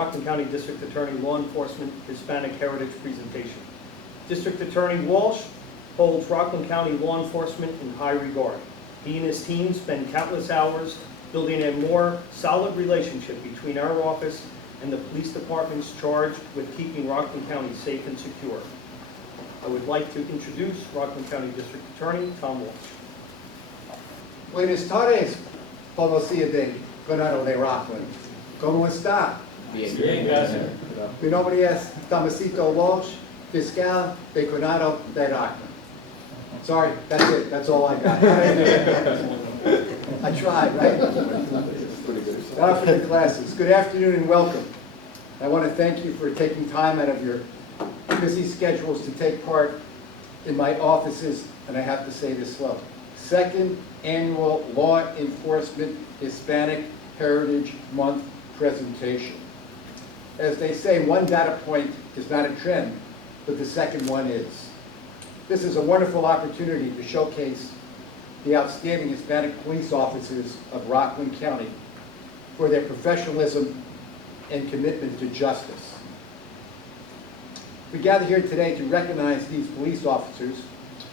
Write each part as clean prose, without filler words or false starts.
Rockland County District Attorney Law Enforcement Hispanic Heritage presentation. District Attorney Walsh holds Rockland County law enforcement in high regard. He and his team spend countless hours building a more solid relationship between our office and the police departments charged with keeping Rockland County safe and secure. I would like to introduce Rockland County District Attorney Tom Walsh. Buenas tardes, policía de Condado de Rockland. ¿Cómo está? Bien, gracias. Mi nombre es Tomasito Walsh, fiscal de Condado de Rockland. Sorry, that's it. That's all I got. I tried, right? Now for the classes. Good afternoon and welcome. I want to thank you for taking time out of your busy schedules to take part in my office's, and I have to say this slow, second annual Law Enforcement Hispanic Heritage Month presentation. As they say, one data point is not a trend, but the second one is. This is a wonderful opportunity to showcase the outstanding Hispanic police officers of Rockland County for their professionalism and commitment to justice. We gather here today to recognize these police officers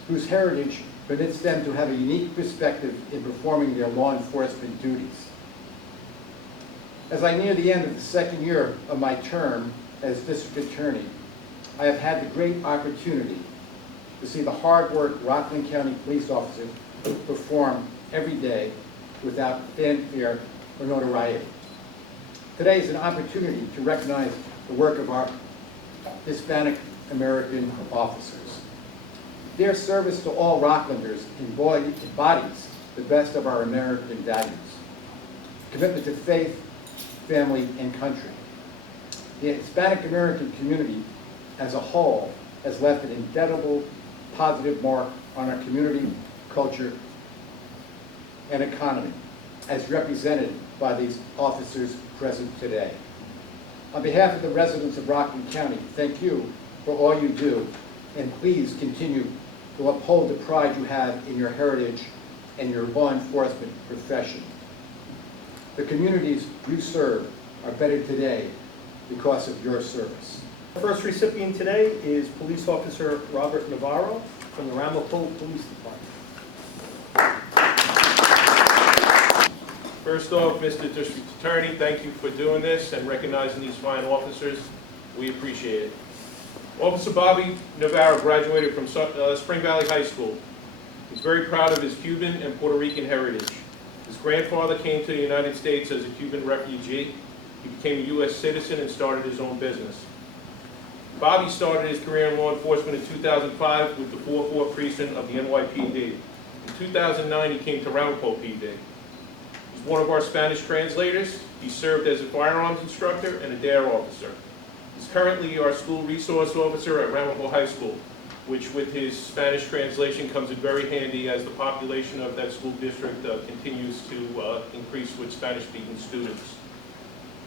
whose heritage permits them to have a unique perspective in performing their law enforcement duties. As I near the end of the second year of my term as district attorney, I have had the great opportunity to see the hard work Rockland County police officers perform every day without fanfare or notoriety. Today is an opportunity to recognize the work of our Hispanic American officers. Their service to all Rocklanders embodies the best of our American values: commitment to faith, family, and country. The Hispanic American community as a whole has left an indelible positive mark on our community, culture, and economy, as represented by these officers present today. On behalf of the residents of Rockland County, thank you for all you do, and please continue to uphold the pride you have in your heritage and your law enforcement profession. The communities you serve are better today because of your service. The first recipient today is Police Officer Robert Novaro from the Ramapo Police Department. First off, Mr. District Attorney, thank you for doing this and recognizing these fine officers. We appreciate it. Officer Bobby Novaro graduated from Spring Valley High School. He's very proud of his Cuban and Puerto Rican heritage. His grandfather came to the United States as a Cuban refugee. He became a U.S. citizen and started his own business. Bobby started his career in law enforcement in 2005 with the 4-4 precinct of the NYPD. In 2009, he came to Ramapo PD. He's one of our Spanish translators. He served as a firearms instructor and a DARE officer. He's currently our school resource officer at Ramapo High School, which with his Spanish translation comes in very handy as the population of that school district continues to increase with Spanish-speaking students.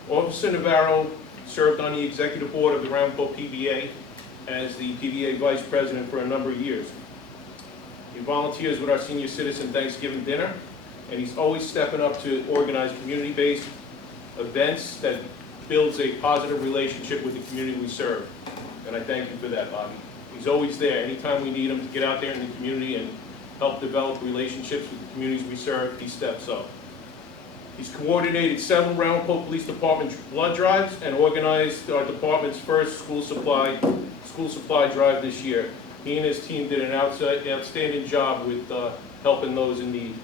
Officer Novaro served on the executive board of the Ramapo PBA as the PBA vice president for a number of years. He volunteers with our senior citizen Thanksgiving dinner, and he's always stepping up to organize community-based events that builds a positive relationship with the community we serve. And I thank you for that, Bobby. He's always there. Anytime we need him to get out there in the community and help develop relationships with the communities we serve, he steps up. He's coordinated several Ramapo Police Department blood drives and organized our department's first school supply drive this year. He and his team did an outstanding job with helping those in need.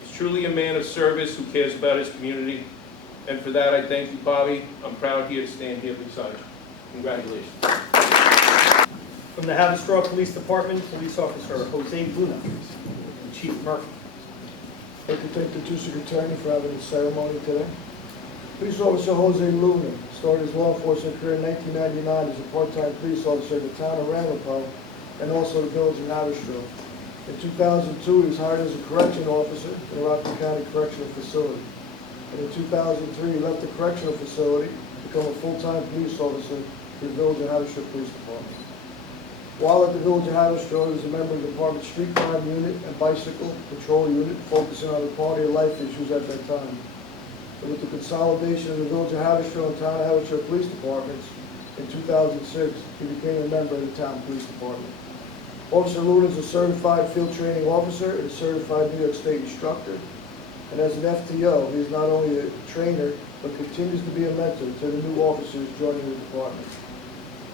He's truly a man of service who cares about his community, and for that I thank you, Bobby. I'm proud here to stand here beside you. Congratulations. From the Haverstraw Police Department, Police Officer Jose Luna and Chief Murphy. I'd like to thank the District Attorney for having this ceremony today. Police Officer Jose Luna started his law enforcement career in 1999 as a part-time police officer in the town of Ramapo and also the village of Haverstraw. In 2002, he was hired as a correctional officer in the Rockland County Correctional Facility. And in 2003, he left the correctional facility to become a full-time police officer for the village of Haverstraw Police Department. While at the village of Haverstraw, he was a member of the department's street crime unit and bicycle patrol unit, focusing on the quality of life issues at that time. and with the consolidation of the Village of Haverstraw and Town of Haverstraw Police Departments in 2006, he became a member of the Town Police Department. Officer Luna is a certified field training officer and a certified New York State instructor. And as an FTO, he is not only a trainer, but continues to be a mentor to the new officers joining the department.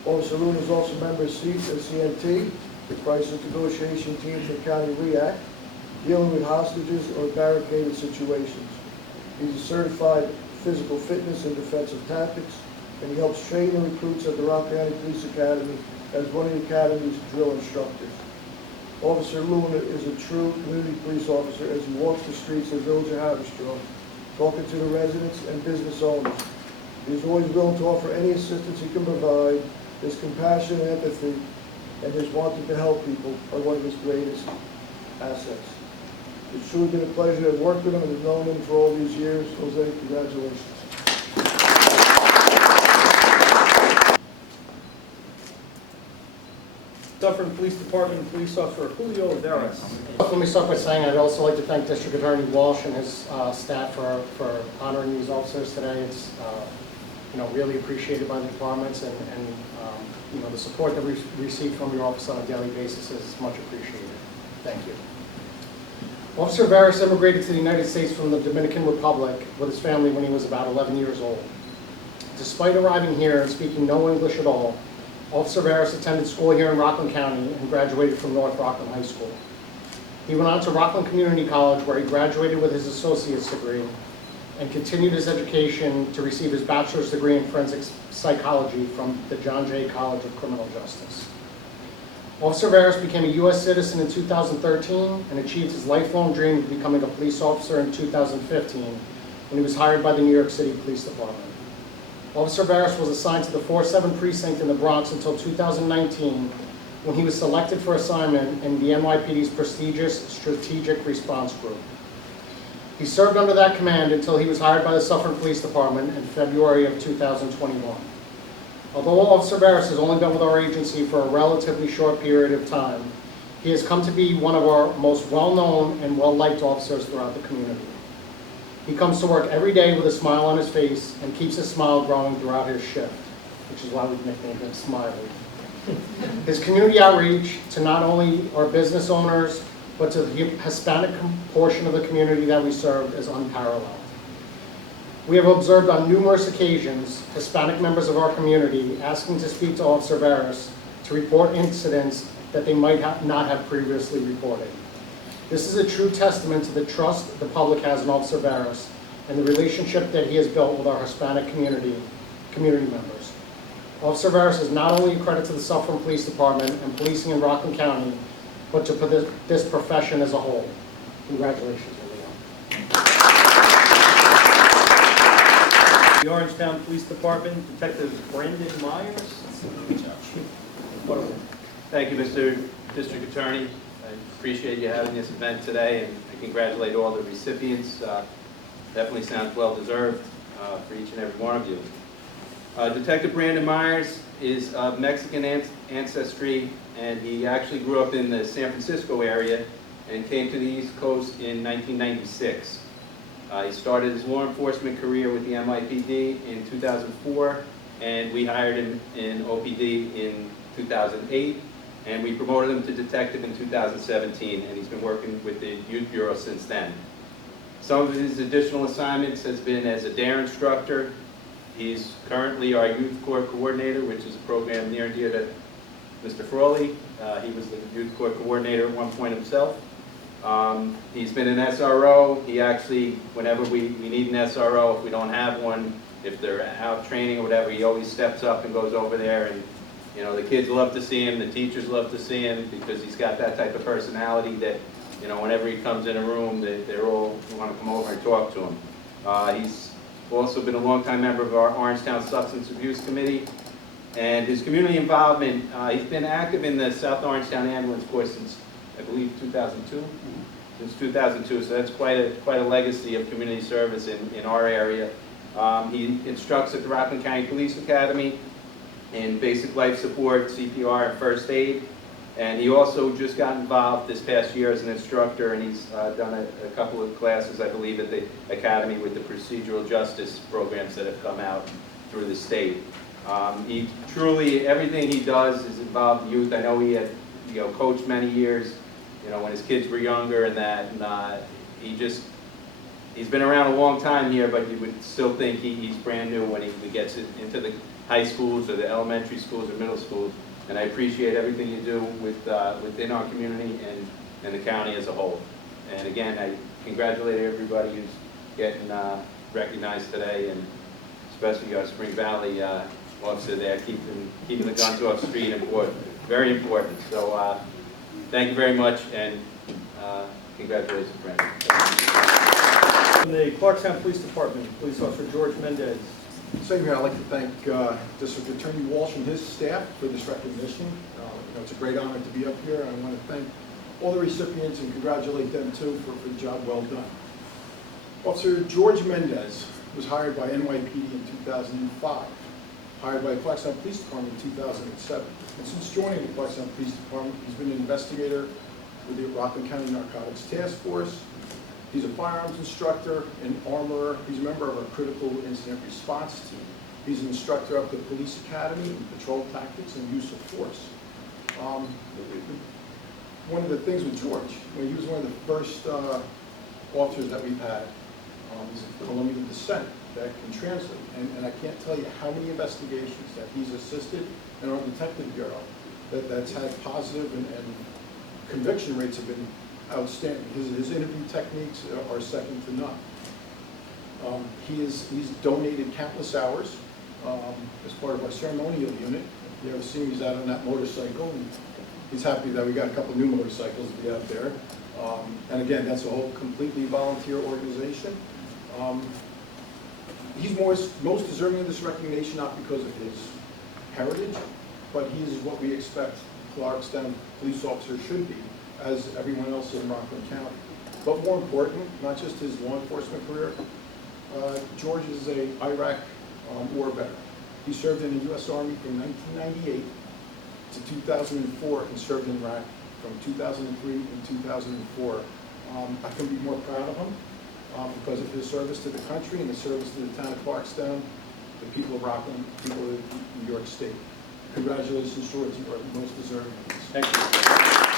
Officer Luna is also a member of CNT, the Crisis Negotiation Team for County REACT, dealing with hostages or barricaded situations. He's a certified physical fitness and defensive tactics, and he helps train and recruits at the Rockland County Police Academy as one of the Academy's drill instructors. Officer Luna is a true community police officer as he walks the streets of the Village of Haverstraw, talking to the residents and business owners. He is always willing to offer any assistance he can provide. His compassion and empathy and his wanting to help people are one of his greatest assets. It's truly been a pleasure to have worked with him and have known him for all these years. Jose, congratulations. Suffern Police Department Police Officer Julio Vargas. Let me start by saying I'd also like to thank District Attorney Walsh and his staff for honoring these officers today. It's really appreciated by the departments, and the support that we receive from your office on a daily basis is much appreciated. Thank you. Officer Vargas immigrated to the United States from the Dominican Republic with his family when he was about 11 years old. Despite arriving here and speaking no English at all, Officer Vargas attended school here in Rockland County and graduated from North Rockland High School. He went on to Rockland Community College, where he graduated with his associate's degree and continued his education to receive his bachelor's degree in forensic psychology from the John Jay College of Criminal Justice. Officer Vargas became a U.S. citizen in 2013 and achieved his lifelong dream of becoming a police officer in 2015 when he was hired by the New York City Police Department. Officer Vargas was assigned to the 4-7 precinct in the Bronx until 2019, when he was selected for assignment in the NYPD's prestigious Strategic Response Group. He served under that command until he was hired by the Suffern Police Department in February of 2021. Although Officer Vargas has only been with our agency for a relatively short period of time, he has come to be one of our most well-known and well-liked officers throughout the community. He comes to work every day with a smile on his face and keeps his smile growing throughout his shift, which is why we've nicknamed him Smiley. His community outreach to not only our business owners, but to the Hispanic portion of the community that we serve is unparalleled. We have observed on numerous occasions Hispanic members of our community asking to speak to Officer Vargas to report incidents that they might not have previously reported. This is a true testament to the trust the public has in Officer Vargas and the relationship that he has built with our Hispanic community members. Officer Vargas is not only a credit to the Suffern Police Department and policing in Rockland County, but to this profession as a whole. Congratulations, Julio. The Orangetown Police Department, Detective Brandon Myers. Thank you, Mr. District Attorney. I appreciate you having this event today, and I congratulate all the recipients. Definitely sounds well-deserved for each and every one of you. Detective Brandon Myers is of Mexican ancestry, and he actually grew up in the San Francisco area and came to the East Coast in 1996. He started his law enforcement career with the NYPD in 2004, and we hired him in OPD in 2008, and we promoted him to detective in 2017, and he's been working with the Youth Bureau since then. Some of his additional assignments has been as a DARE instructor. He's currently our Youth Court Coordinator, which is a program near and dear to Mr. Frawley. He was the Youth Court Coordinator at one point himself. He's been an SRO. He actually, whenever we need an SRO, if we don't have one, if they're out training or whatever, he always steps up and goes over there, and the kids love to see him, the teachers love to see him, because he's got that type of personality that, whenever he comes in a room, they're all want to come over and talk to him. He's also been a longtime member of our Orangetown Substance Abuse Committee, and his community involvement, he's been active in the South Orangetown Ambulance Corps since, I believe, 2002? Since 2002, so that's quite a legacy of community service in our area. He instructs at the Rockland County Police Academy in basic life support, CPR, and first aid. And he also just got involved this past year as an instructor, and he's done a couple of classes, I believe, at the academy with the procedural justice programs that have come out through the state. He truly, everything he does is involved in youth. I know he had, coached many years, when his kids were younger and that, and he's been around a long time here, but you would still think he's brand new when he gets into the high schools or the elementary schools or middle schools. And I appreciate everything you do within our community and the county as a whole. And again, I congratulate everybody who's getting recognized today, and especially our Spring Valley officer there, keeping the guns off the street, important, very important. So thank you very much, and congratulations, Brandon. From the Clarkstown Police Department, Police Officer George Mendez. Same here. I'd like to thank District Attorney Walsh and his staff for this recognition. It's a great honor to be up here, and I want to thank all the recipients and congratulate them too for the job well done. Officer George Mendez was hired by NYPD in 2005, hired by the Clarkstown Police Department in 2007. And since joining the Clarkstown Police Department, he's been an investigator with the Rockland County Narcotics Task Force. He's a firearms instructor, an armorer. He's a member of our critical incident response team. He's an instructor of the police academy in patrol tactics and use of force. One of the things with George, he was one of the first officers that we've had. He's of Colombian descent that can translate. And I can't tell you how many investigations that he's assisted in our detective bureau that's had positive and conviction rates have been outstanding. His interview techniques are second to none. He's donated countless hours as part of our ceremonial unit. You ever see him, he's out on that motorcycle, and he's happy that we got a couple new motorcycles to be out there. And again, that's a whole completely volunteer organization. He's most deserving of this recognition, not because of his heritage, but he is what we expect Clarkstown police officers should be, as everyone else in Rockland County. But more important, not just his law enforcement career, George is an Iraq war veteran. He served in the U.S. Army from 1998 to 2004 and served in Iraq from 2003 and 2004. I couldn't be more proud of him because of his service to the country and his service to the town of Clarkstown, the people of Rockland, people of New York State. Congratulations, George. You are the most deserving of this. Thank you.